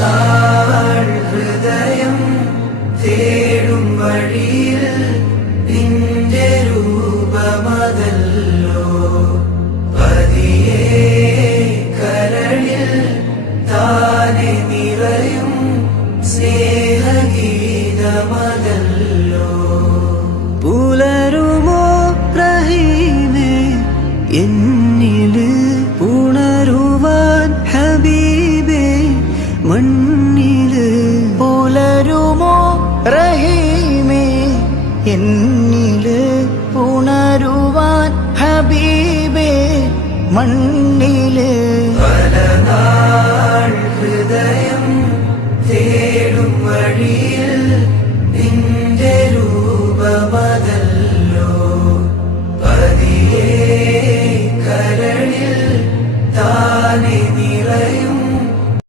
നാൾ ഹൃദയം തേടും വഴിയിൽ നിന്റെ രൂപമതല്ലോ പതിയെ കരളിൽ താനെ നിറയും സ്നേഹഗീതമതല്ലോ. പുലരുമോ റഹീമേ എന്നില് ഉണരുവാൻ ഹബീബേ മണ്ണില്. പുലരുമോ റഹീമേ എന്നില് ഉണരുവാൻ ഹബീബേ മണ്ണില്.